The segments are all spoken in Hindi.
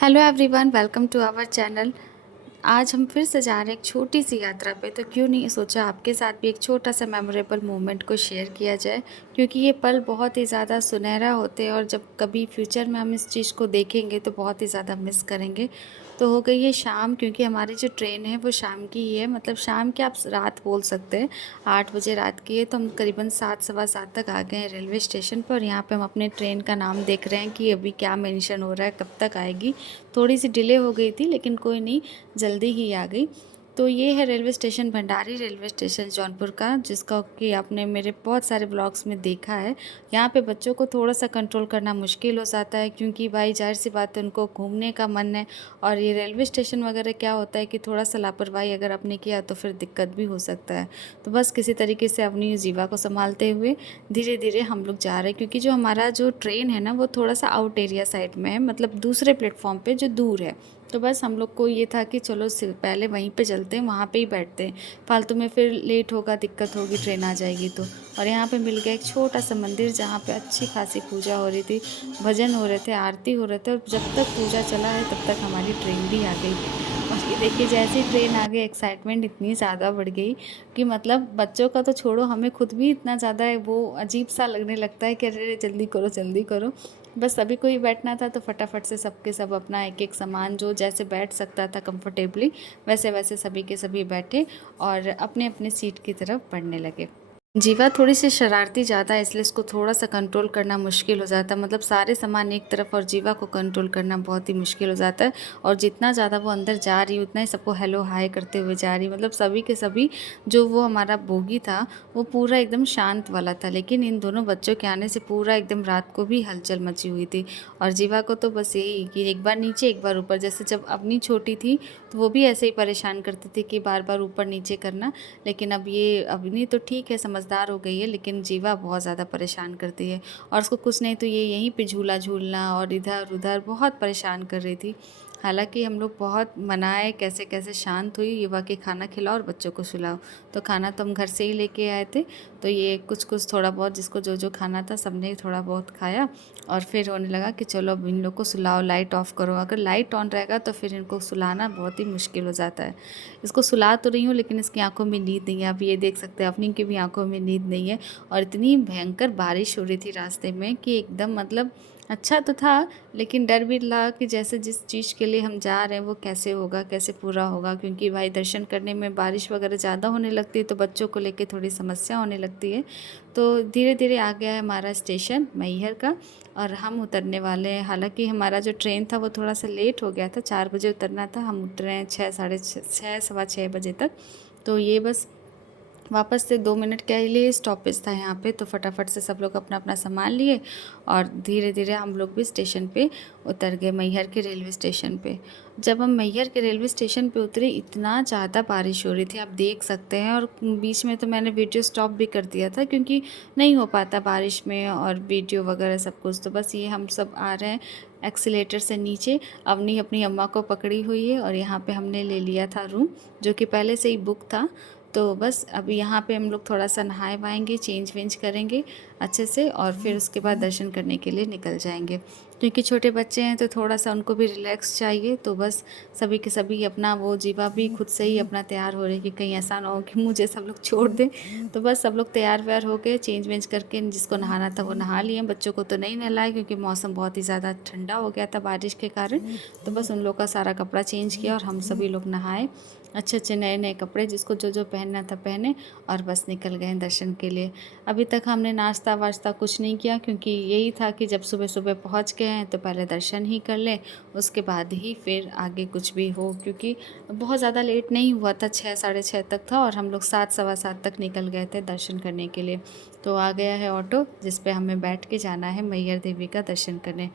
Hello everyone, welcome to our channel. आज हम फिर से जा रहे हैं एक छोटी सी यात्रा पे, तो क्यों नहीं सोचा आपके साथ भी एक छोटा सा मेमोरेबल मोमेंट को शेयर किया जाए, क्योंकि ये पल बहुत ही ज़्यादा सुनहरा होते हैं और जब कभी फ्यूचर में हम इस चीज़ को देखेंगे तो बहुत ही ज़्यादा मिस करेंगे। तो हो गई है शाम, क्योंकि हमारी जो ट्रेन है वो शाम की ही है, मतलब शाम के आप रात बोल सकते हैं। 8 बजे रात की है, तो हम करीबन 7 सवा 7 तक आ गए हैं रेलवे स्टेशन पर। और यहाँ पे हम अपने ट्रेन का नाम देख रहे हैं कि अभी क्या मेंशन हो रहा है, कब तक आएगी। थोड़ी सी डिले हो गई थी लेकिन कोई नहीं, जल्दी ही आ गई। तो ये है railway station, Bhandari railway station Jaunpur का, जिसका कि आपने मेरे बहुत सारे ब्लॉग्स में देखा है। यहाँ पे बच्चों को थोड़ा सा कंट्रोल करना मुश्किल हो जाता है, क्योंकि भाई जाहिर सी बात है उनको घूमने का मन है। और ये रेलवे स्टेशन वगैरह क्या होता है कि थोड़ा सा लापरवाही अगर आपने किया तो फिर दिक्कत भी हो सकता है। तो बस किसी तरीके से अपनी जीवा को संभालते हुए धीरे धीरे हम लोग जा रहे हैं, क्योंकि जो हमारा जो ट्रेन है ना वो थोड़ा सा आउट एरिया साइड में है, मतलब दूसरे प्लेटफॉर्म पे जो दूर है। तो बस हम लोग को ये था कि चलो पहले वहीं पे चलते हैं, वहाँ पे ही बैठते हैं, फालतू में फिर लेट होगा, दिक्कत होगी, ट्रेन आ जाएगी तो। और यहाँ पे मिल गया एक छोटा सा मंदिर जहाँ पे अच्छी खासी पूजा हो रही थी, भजन हो रहे थे, आरती हो रहे थे। और जब तक पूजा चला है तब तक हमारी ट्रेन भी आ गई। और ये देखिए, जैसे ही ट्रेन आ गई एक्साइटमेंट इतनी ज़्यादा बढ़ गई कि मतलब बच्चों का तो छोड़ो, हमें खुद भी इतना ज़्यादा वो अजीब सा लगने लगता है कि अरे जल्दी करो जल्दी करो। बस सभी को ही बैठना था, तो फटाफट से सबके सब अपना एक एक सामान जो जैसे बैठ सकता था कंफर्टेबली, वैसे वैसे सभी के सभी बैठे और अपने अपने सीट की तरफ बढ़ने लगे। जीवा थोड़ी सी शरारती ज़्यादा है, इसलिए इसको थोड़ा सा कंट्रोल करना मुश्किल हो जाता है, मतलब सारे सामान एक तरफ और जीवा को कंट्रोल करना बहुत ही मुश्किल हो जाता है। और जितना ज़्यादा वो अंदर जा रही उतना ही सबको हेलो हाय करते हुए जा रही, मतलब सभी के सभी। जो वो हमारा बोगी था वो पूरा एकदम शांत वाला था, लेकिन इन दोनों बच्चों के आने से पूरा एकदम रात को भी हलचल मची हुई थी। और जीवा को तो बस यही कि एक बार नीचे एक बार ऊपर, जैसे जब अपनी छोटी थी तो वो भी ऐसे ही परेशान करती थी कि बार बार ऊपर नीचे करना। लेकिन अब ये अवनी तो ठीक है, समझदार हो गई है, लेकिन जीवा बहुत ज़्यादा परेशान करती है। और उसको कुछ नहीं तो ये यहीं पे झूला झूलना और इधर उधर बहुत परेशान कर रही थी। हालांकि हम लोग बहुत मनाए, कैसे कैसे शांत हुई, युवा के खाना खिलाओ और बच्चों को सुलाओ। तो खाना तो हम घर से ही लेके आए थे, तो ये कुछ कुछ थोड़ा बहुत जिसको जो जो खाना था सबने थोड़ा बहुत खाया। और फिर होने लगा कि चलो अब इन लोग को सुलाओ, लाइट ऑफ करो। अगर लाइट ऑन रहेगा तो फिर इनको सुलाना बहुत ही मुश्किल हो जाता है। इसको सुला तो रही हूँ लेकिन इसकी आंखों में नींद नहीं है। आप ये देख सकते हैं अपनी की भी आंखों में नींद नहीं है। और इतनी भयंकर बारिश हो रही थी रास्ते में कि एकदम मतलब अच्छा तो था, लेकिन डर भी लगा कि जैसे जिस चीज़ के लिए हम जा रहे हैं वो कैसे होगा, कैसे पूरा होगा। क्योंकि भाई दर्शन करने में बारिश वगैरह ज़्यादा होने लगती है तो बच्चों को लेके थोड़ी समस्या होने लगती है। तो धीरे धीरे आ गया है हमारा स्टेशन मैहर का और हम उतरने वाले हैं। हालांकि हमारा जो ट्रेन था वो थोड़ा सा लेट हो गया था, 4 बजे उतरना था, हम उतरे हैं 6 साढ़े 6 सवा 6 बजे तक। तो ये बस वापस से 2 मिनट के लिए स्टॉपेज था यहाँ पे, तो फटाफट से सब लोग अपना अपना सामान लिए और धीरे धीरे हम लोग भी स्टेशन पे उतर गए, मैहर के रेलवे स्टेशन पे। जब हम मैहर के रेलवे स्टेशन पे उतरे इतना ज़्यादा बारिश हो रही थी, आप देख सकते हैं। और बीच में तो मैंने वीडियो स्टॉप भी कर दिया था, क्योंकि नहीं हो पाता बारिश में और वीडियो वगैरह सब कुछ। तो बस ये हम सब आ रहे हैं एक्सीलेटर से नीचे। अवनी अपनी अम्मा को पकड़ी हुई है और यहाँ पे हमने ले लिया था रूम, जो कि पहले से ही बुक था। तो बस अभी यहाँ पे हम लोग थोड़ा सा नहाए वाएंगे, चेंज वेंज करेंगे अच्छे से और फिर उसके बाद दर्शन करने के लिए निकल जाएंगे। क्योंकि छोटे बच्चे हैं तो थोड़ा सा उनको भी रिलैक्स चाहिए। तो बस सभी के सभी अपना, वो जीवा भी खुद से ही अपना तैयार हो रही कि कहीं ऐसा ना हो कि मुझे सब लोग छोड़ दें। तो बस सब लोग तैयार व्यार हो गए, चेंज वेंज करके जिसको नहाना था वो नहा लिए। बच्चों को तो नहीं नहलाए क्योंकि मौसम बहुत ही ज़्यादा ठंडा हो गया था बारिश के कारण। तो बस उन लोग का सारा कपड़ा चेंज किया और हम सभी लोग नहाए, अच्छे अच्छे नए नए कपड़े जिसको जो जो पहनना था पहने और बस निकल गए दर्शन के लिए। अभी तक हमने नाश्ता वाश्ता कुछ नहीं किया, क्योंकि यही था कि जब सुबह सुबह पहुंच गए हैं तो पहले दर्शन ही कर लें, उसके बाद ही फिर आगे कुछ भी हो। क्योंकि बहुत ज़्यादा लेट नहीं हुआ था, 6 साढ़े 6 तक था और हम लोग 7 सवा 7 तक निकल गए थे दर्शन करने के लिए। तो आ गया है ऑटो जिस पे हमें बैठ के जाना है मैहर देवी का दर्शन करने।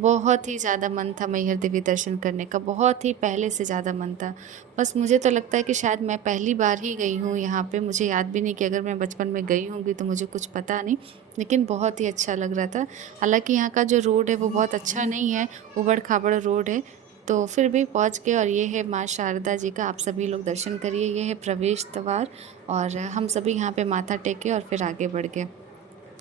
बहुत ही ज़्यादा मन था मैहर देवी दर्शन करने का, बहुत ही पहले से ज़्यादा मन था। बस मुझे तो लगता है कि शायद मैं पहली बार ही गई हूँ यहाँ पे, मुझे याद भी नहीं कि अगर मैं बचपन में गई होंगी तो मुझे कुछ पता नहीं। लेकिन बहुत ही अच्छा लग रहा था। हालांकि यहाँ का जो रोड है वो बहुत अच्छा नहीं है, उबड़ खाबड़ रोड है। तो फिर भी पहुँच गए। और ये है माँ शारदा जी का, आप सभी लोग दर्शन करिए, ये है प्रवेश द्वार। और हम सभी यहाँ पे माथा टेके और फिर आगे बढ़ गए।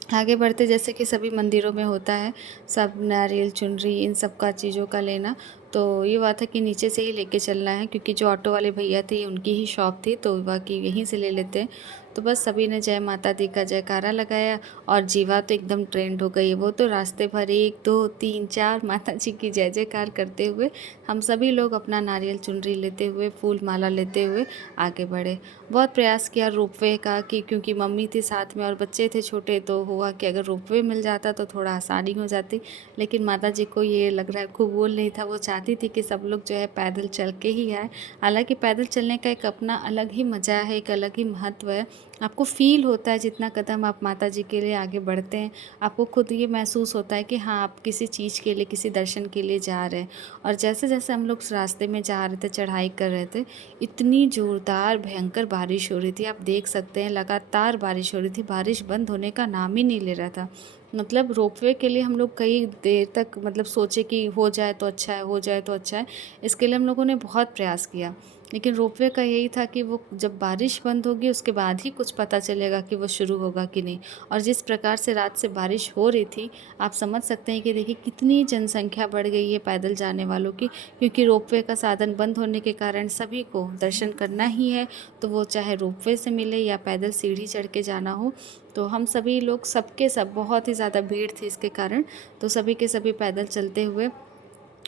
आगे बढ़ते जैसे कि सभी मंदिरों में होता है, सब नारियल, चुनरी इन सब का चीज़ों का लेना। तो ये हुआ था कि नीचे से ही लेके चलना है, क्योंकि जो ऑटो वाले भैया थे उनकी ही शॉप थी, तो हुआ कि यहीं से ले लेते हैं। तो बस सभी ने जय माता दी का जयकारा लगाया और जीवा तो एकदम ट्रेंड हो गई। वो तो रास्ते भर 1 2 3 4 माता जी की जय जयकार करते हुए हम सभी लोग अपना नारियल चुनरी लेते हुए, फूल माला लेते हुए आगे बढ़े। बहुत प्रयास किया रोपवे का, कि क्योंकि मम्मी थी साथ में और बच्चे थे छोटे, तो हुआ कि अगर रोपवे मिल जाता तो थोड़ा आसानी हो जाती। लेकिन माता जी को ये लग रहा है कबूल नहीं था, वो चाहती थी कि सब लोग जो है पैदल चल के ही आए। हालांकि पैदल चलने का एक अपना अलग ही मज़ा है, एक अलग ही महत्व है। आपको फ़ील होता है जितना कदम आप माता जी के लिए आगे बढ़ते हैं, आपको खुद ये महसूस होता है कि हाँ, आप किसी चीज़ के लिए, किसी दर्शन के लिए जा रहे हैं। और जैसे जैसे हम लोग रास्ते में जा रहे थे, चढ़ाई कर रहे थे, इतनी ज़ोरदार भयंकर बारिश हो रही थी, आप देख सकते हैं लगातार बारिश हो रही थी। बारिश बंद होने का नाम ही नहीं ले रहा था। मतलब रोपवे के लिए हम लोग कई देर तक मतलब सोचे कि हो जाए तो अच्छा है, हो जाए तो अच्छा है। इसके लिए हम लोगों ने बहुत प्रयास किया। लेकिन रोपवे का यही था कि वो जब बारिश बंद होगी उसके बाद ही कुछ पता चलेगा कि वो शुरू होगा कि नहीं। और जिस प्रकार से रात से बारिश हो रही थी, आप समझ सकते हैं कि देखिए कितनी जनसंख्या बढ़ गई है पैदल जाने वालों की। क्योंकि रोपवे का साधन बंद होने के कारण सभी को दर्शन करना ही है, तो वो चाहे रोपवे से मिले या पैदल सीढ़ी चढ़ के जाना हो। तो हम सभी लोग सबके सब बहुत ही ज़्यादा भीड़ थी इसके कारण, तो सभी के सभी पैदल चलते हुए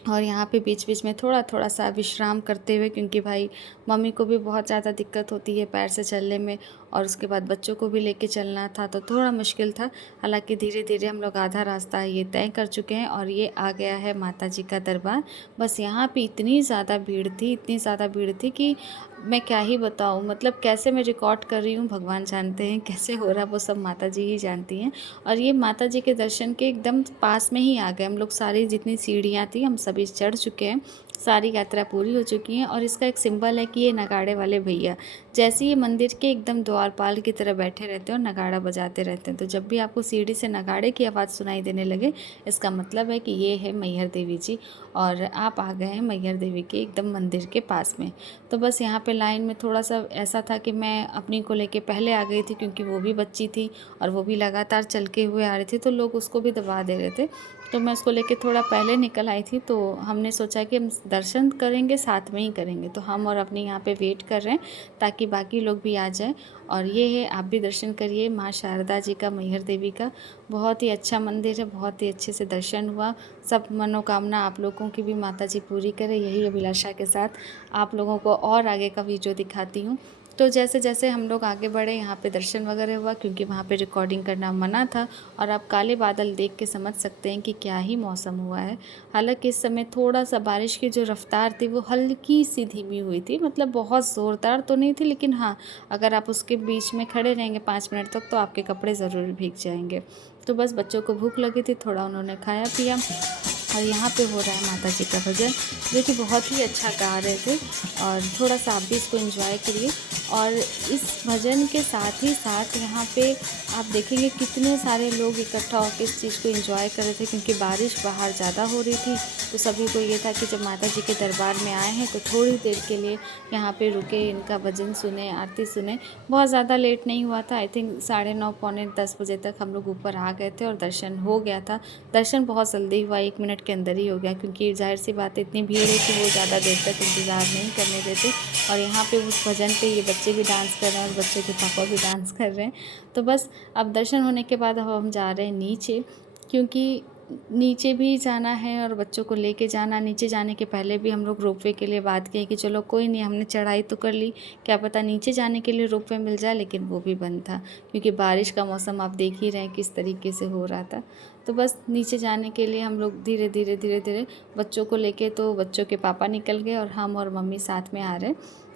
और यहाँ पे बीच-बीच में थोड़ा-थोड़ा सा विश्राम करते हुए, क्योंकि भाई मम्मी को भी बहुत ज़्यादा दिक्कत होती है पैर से चलने में, और उसके बाद बच्चों को भी लेके चलना था, तो थोड़ा मुश्किल था। हालाँकि धीरे-धीरे हम लोग आधा रास्ता ये तय कर चुके हैं और ये आ गया है माता जी का दरबार। बस यहाँ पे इतनी ज़्यादा भीड़ थी, इतनी ज़्यादा भीड़ थी कि मैं क्या ही बताऊँ, मतलब कैसे मैं रिकॉर्ड कर रही हूँ भगवान जानते हैं, कैसे हो रहा है वो सब माता जी ही जानती हैं। और ये माता जी के दर्शन के एकदम पास में ही आ गए हम लोग, सारी जितनी सीढ़ियाँ थी हम सभी चढ़ चुके हैं, सारी यात्रा पूरी हो चुकी है। और इसका एक सिंबल है कि ये नगाड़े वाले भैया जैसे ये मंदिर के एकदम द्वारपाल की तरह बैठे रहते हैं और नगाड़ा बजाते रहते हैं। तो जब भी आपको सीढ़ी से नगाड़े की आवाज़ सुनाई देने लगे, इसका मतलब है कि ये है मैहर देवी जी और आप आ गए हैं मैहर देवी के एकदम मंदिर के पास में। तो बस यहाँ पे लाइन में थोड़ा-सा ऐसा था कि मैं अपनी को लेके पहले आ गई थी, क्योंकि वो भी बच्ची थी और वो भी लगातार चल के हुए आ रही थी, तो लोग उसको भी दबा दे रहे थे। तो मैं उसको लेके थोड़ा पहले निकल आई थी, तो हमने सोचा कि हम दर्शन करेंगे साथ में ही करेंगे। तो हम और अपनी यहाँ पे वेट कर रहे हैं ताकि बाकी लोग भी आ जाएँ। और ये है, आप भी दर्शन करिए माँ शारदा जी का, मैहर देवी का। बहुत ही अच्छा मंदिर है, बहुत ही अच्छे से दर्शन हुआ। सब मनोकामना आप लोगों की भी माता जी पूरी करें, यही अभिलाषा के साथ आप लोगों को और आगे का वीडियो दिखाती हूँ। तो जैसे जैसे हम लोग आगे बढ़े, यहाँ पे दर्शन वगैरह हुआ, क्योंकि वहाँ पे रिकॉर्डिंग करना मना था। और आप काले बादल देख के समझ सकते हैं कि क्या ही मौसम हुआ है। हालांकि इस समय थोड़ा सा बारिश की जो रफ्तार थी वो हल्की सी धीमी हुई थी, मतलब बहुत ज़ोरदार तो नहीं थी, लेकिन हाँ, अगर आप उसके बीच में खड़े रहेंगे 5 मिनट तक तो आपके कपड़े ज़रूर भीग जाएंगे। तो बस बच्चों को भूख लगी थी, थोड़ा उन्होंने खाया पिया। और यहाँ पे हो रहा है माता जी का भजन, जो कि बहुत ही अच्छा गा रहे थे। और थोड़ा सा आप भी इसको एंजॉय करिए। और इस भजन के साथ ही साथ यहाँ पे आप देखेंगे कितने सारे लोग इकट्ठा होकर इस चीज़ को एंजॉय कर रहे थे, क्योंकि बारिश बाहर ज़्यादा हो रही थी। तो सभी को ये था कि जब माता जी के दरबार में आए हैं तो थोड़ी देर के लिए यहाँ पे रुके, इनका भजन सुने, आरती सुने। बहुत ज़्यादा लेट नहीं हुआ था, आई थिंक 9:30 पौने 10 बजे तक हम लोग ऊपर आ गए थे और दर्शन हो गया था। दर्शन बहुत जल्दी हुआ, 1 मिनट के अंदर ही हो गया, क्योंकि जाहिर सी बात है इतनी भीड़ है कि वो ज़्यादा देर तक इंतज़ार नहीं करने देते। और यहाँ पे उस भजन पे ये बच्चे भी डांस कर रहे हैं और बच्चे के पापा भी डांस कर रहे हैं। तो बस अब दर्शन होने के बाद अब हम जा रहे हैं नीचे, क्योंकि नीचे भी जाना है और बच्चों को लेके जाना। नीचे जाने के पहले भी हम लोग रोपवे के लिए बात किए कि चलो कोई नहीं, हमने चढ़ाई तो कर ली, क्या पता नीचे जाने के लिए रोपवे मिल जाए, लेकिन वो भी बंद था, क्योंकि बारिश का मौसम आप देख ही रहे हैं किस तरीके से हो रहा था। तो बस नीचे जाने के लिए हम लोग धीरे धीरे धीरे धीरे बच्चों को लेके, तो बच्चों के पापा निकल गए और हम और मम्मी साथ में आ रहे,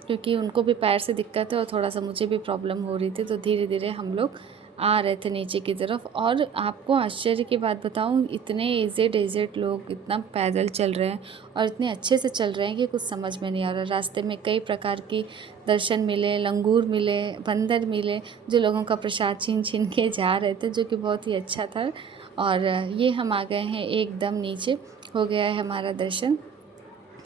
क्योंकि उनको भी पैर से दिक्कत है और थोड़ा सा मुझे भी प्रॉब्लम हो रही थी। तो धीरे धीरे हम लोग आ रहे थे नीचे की तरफ। और आपको आश्चर्य की बात बताऊं, इतने एजेड लोग इतना पैदल चल रहे हैं और इतने अच्छे से चल रहे हैं कि कुछ समझ में नहीं आ रहा। रास्ते में कई प्रकार की दर्शन मिले, लंगूर मिले, बंदर मिले, जो लोगों का प्रसाद छीन छीन के जा रहे थे, जो कि बहुत ही अच्छा था। और ये हम आ गए हैं एकदम नीचे, हो गया है हमारा दर्शन।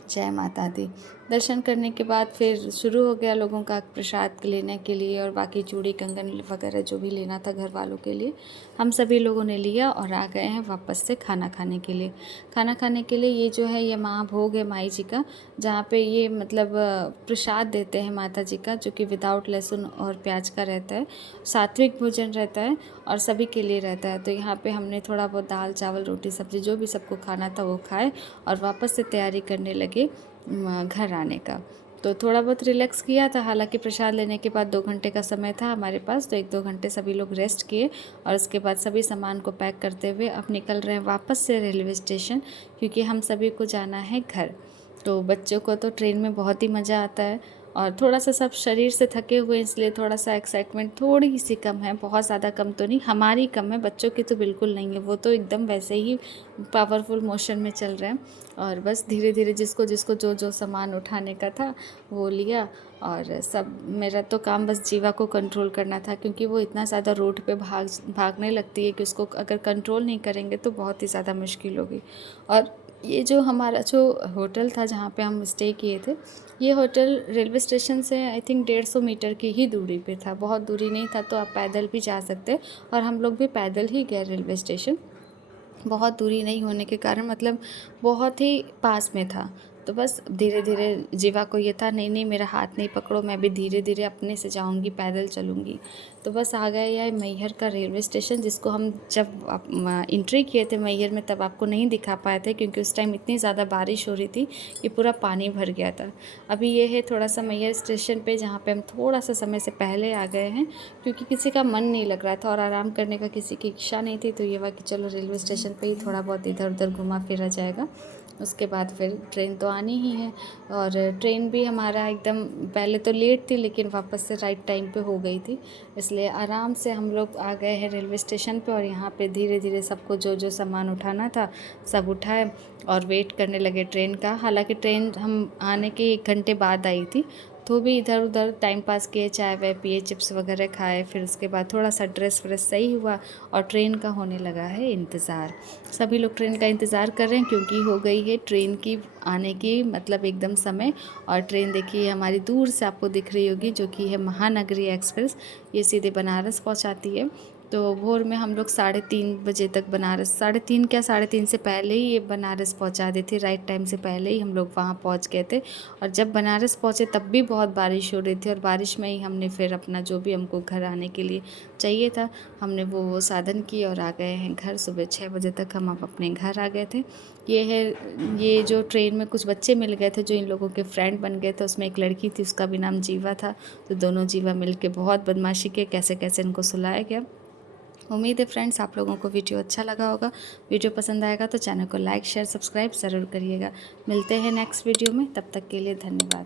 जय माता दी। दर्शन करने के बाद फिर शुरू हो गया लोगों का प्रसाद लेने के लिए और बाकी चूड़ी कंगन वगैरह जो भी लेना था घर वालों के लिए हम सभी लोगों ने लिया और आ गए हैं वापस से खाना खाने के लिए। खाना खाने के लिए ये जो है ये महाभोग है माई जी का, जहाँ पे ये मतलब प्रसाद देते हैं माता जी का, जो कि विदाउट लहसुन और प्याज का रहता है, सात्विक भोजन रहता है और सभी के लिए रहता है। तो यहाँ पे हमने थोड़ा बहुत दाल चावल रोटी सब्ज़ी जो भी सबको खाना था वो खाए और वापस से तैयारी करने लगे घर आने का। तो थोड़ा बहुत रिलैक्स किया था, हालांकि प्रसाद लेने के बाद 2 घंटे का समय था हमारे पास, तो 1-2 घंटे सभी लोग रेस्ट किए और उसके बाद सभी सामान को पैक करते हुए अब निकल रहे हैं वापस से रेलवे स्टेशन, क्योंकि हम सभी को जाना है घर। तो बच्चों को तो ट्रेन में बहुत ही मज़ा आता है और थोड़ा सा सब शरीर से थके हुए इसलिए थोड़ा सा एक्साइटमेंट थोड़ी सी कम है, बहुत ज़्यादा कम तो नहीं, हमारी कम है, बच्चों की तो बिल्कुल नहीं है, वो तो एकदम वैसे ही पावरफुल मोशन में चल रहे हैं। और बस धीरे धीरे जिसको जिसको जो जो सामान उठाने का था वो लिया और सब, मेरा तो काम बस जीवा को कंट्रोल करना था, क्योंकि वो इतना ज़्यादा रोड पे भागने लगती है कि उसको अगर कंट्रोल नहीं करेंगे तो बहुत ही ज़्यादा मुश्किल होगी। और ये जो हमारा जो होटल था जहाँ पे हम स्टे किए थे, ये होटल रेलवे स्टेशन से आई थिंक 150 मीटर की ही दूरी पे था, बहुत दूरी नहीं था, तो आप पैदल भी जा सकते और हम लोग भी पैदल ही गए रेलवे स्टेशन। बहुत दूरी नहीं होने के कारण मतलब बहुत ही पास में था। तो बस धीरे धीरे जीवा को ये था नहीं नहीं मेरा हाथ नहीं पकड़ो, मैं भी धीरे धीरे अपने से जाऊंगी, पैदल चलूँगी। तो बस आ गया यह मैहर का रेलवे स्टेशन, जिसको हम जब एंट्री किए थे मैहर में तब आपको नहीं दिखा पाए थे, क्योंकि उस टाइम इतनी ज़्यादा बारिश हो रही थी कि पूरा पानी भर गया था। अभी ये है थोड़ा सा मैहर स्टेशन पे, जहाँ पे हम थोड़ा सा समय से पहले आ गए हैं, क्योंकि किसी का मन नहीं लग रहा था और आराम करने का किसी की इच्छा नहीं थी। तो ये हुआ कि चलो रेलवे स्टेशन पे ही थोड़ा बहुत इधर उधर घुमा फिरा जाएगा, उसके बाद फिर ट्रेन तो आनी ही है। और ट्रेन भी हमारा एकदम पहले तो लेट थी लेकिन वापस से राइट टाइम पे हो गई थी, इसलिए आराम से हम लोग आ गए हैं रेलवे स्टेशन पे। और यहाँ पे धीरे धीरे सबको जो जो सामान उठाना था सब उठाए और वेट करने लगे ट्रेन का। हालांकि ट्रेन हम आने के 1 घंटे बाद आई थी, तो भी इधर उधर टाइम पास किए, चाय वाय पिए, चिप्स वगैरह खाए, फिर उसके बाद थोड़ा सा ड्रेस व्रेस सही हुआ और ट्रेन का होने लगा है इंतज़ार। सभी लोग ट्रेन का इंतज़ार कर रहे हैं, क्योंकि हो गई है ट्रेन की आने की मतलब एकदम समय। और ट्रेन देखिए हमारी दूर से आपको दिख रही होगी, जो कि है महानगरी एक्सप्रेस, ये सीधे बनारस पहुंचाती है। तो भोर में हम लोग 3:30 बजे तक बनारस, 3:30 क्या 3:30 से पहले ही ये बनारस पहुंचा दी थी, राइट टाइम से पहले ही हम लोग वहाँ पहुँच गए थे। और जब बनारस पहुँचे तब भी बहुत बारिश हो रही थी और बारिश में ही हमने फिर अपना जो भी हमको घर आने के लिए चाहिए था हमने वो साधन किए और आ गए हैं घर। सुबह 6 बजे तक हम अब अपने घर आ गए थे। ये है, ये जो ट्रेन में कुछ बच्चे मिल गए थे जो इन लोगों के फ्रेंड बन गए थे, उसमें एक लड़की थी, उसका भी नाम जीवा था। तो दोनों जीवा मिल के बहुत बदमाशी के कैसे कैसे इनको सुलाया गया। उम्मीद है फ्रेंड्स आप लोगों को वीडियो अच्छा लगा होगा। वीडियो पसंद आएगा तो चैनल को लाइक शेयर सब्सक्राइब ज़रूर करिएगा। मिलते हैं नेक्स्ट वीडियो में, तब तक के लिए धन्यवाद।